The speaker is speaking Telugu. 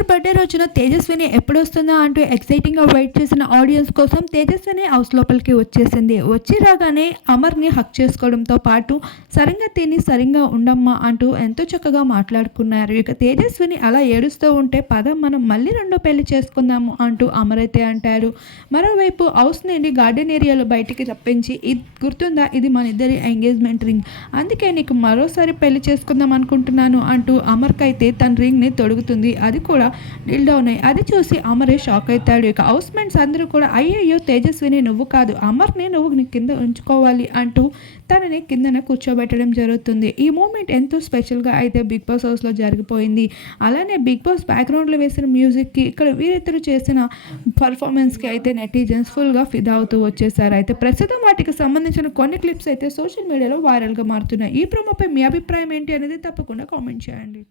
అమర్ బర్త్డే రోజున తేజస్విని ఎప్పుడొస్తుందో అంటూ ఎక్సైటింగ్గా వెయిట్ చేసిన ఆడియన్స్ కోసం తేజస్విని హౌస్ లోపలికి వచ్చేసింది. వచ్చి రాగానే అమర్ని హక్ చేసుకోవడంతో పాటు సరిగ్గా తిని సరిగ్గా ఉండమ్మా అంటూ ఎంతో చక్కగా మాట్లాడుకున్నారు. ఇక తేజస్విని అలా ఏడుస్తూ ఉంటే పదం మనం మళ్ళీ రెండో పెళ్ళి చేసుకుందాము అంటూ అమర్ అయితే అంటారు. మరోవైపు హౌస్ నుండి గార్డెన్ ఏరియాలో బయటికి తప్పించి ఇది గుర్తుందా? ఇది మన ఇద్దరి ఎంగేజ్మెంట్ రింగ్ అందుకే నీకు మరోసారి పెళ్ళి చేసుకుందాం అనుకుంటున్నాను అంటూ అమర్కైతే తన రింగ్ని తొడుగుతుంది. అది కూడా డీల్ డౌన్ అయ్యి అది చూసి అమరే షాక్ అవుతాడు. ఇక హౌస్ మేట్స్ అందరూ కూడా అయ్యయ్యో తేజస్విని నువ్వు కాదు అమర్ని నువ్వు నీ కింద ఉంచుకోవాలి అంటూ తనని కిందన కూర్చోబెట్టడం జరుగుతుంది. ఈ మూమెంట్ ఎంతో స్పెషల్గా అయితే బిగ్ బాస్ హౌస్లో జరిగిపోయింది. అలానే బిగ్ బాస్ బ్యాక్గ్రౌండ్లో వేసిన మ్యూజిక్కి ఇక్కడ వీరిద్దరు చేసిన పర్ఫార్మెన్స్కి అయితే నెటిజన్స్ ఫుల్గా ఫిదా అవుతూ వచ్చేసారు. అయితే ప్రస్తుతం వాటికి సంబంధించిన కొన్ని క్లిప్స్ అయితే సోషల్ మీడియాలో వైరల్గా మారుతున్నాయి. ఈ ప్రోమోపై మీ అభిప్రాయం ఏంటి అనేది తప్పకుండా కామెంట్ చేయండి.